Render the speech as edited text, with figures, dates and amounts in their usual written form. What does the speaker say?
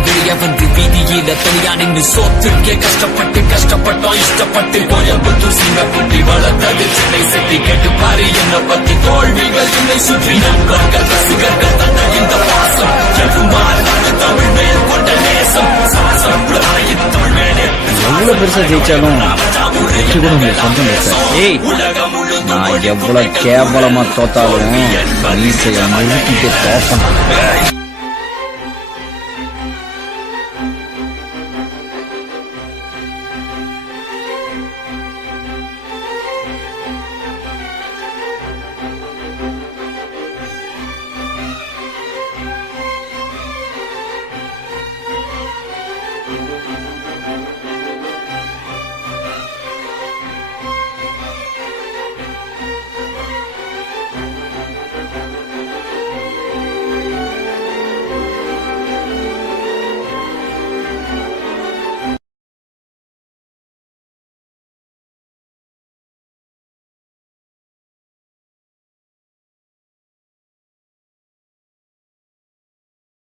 வெளிய வந்து வீதியில தனியா நின்று சோத்துக்கே கஷ்டப்பட்டோம் இஷ்டப்பட்டு கோயம்புத்தூர் சிங்கக்குட்டி வளர்த்தது சென்னை செட்டி கேட்டு பாரு என்ன பத்தி தோல்விகள் என்னை சுற்றி நண்பர்கள் ரசிகர்கள் தந்த இந்த பாசம் எவ்வாறு தமிழ் மேல் கொண்ட நேசம் சாசம் தமிழ் மேலே எவ்வளவு பெருசா ஜெயிச்சாலும் சொந்தம் ஏய் நான் எவ்வளவு கேவலமா தோத்தாலும் தோப்பேன்.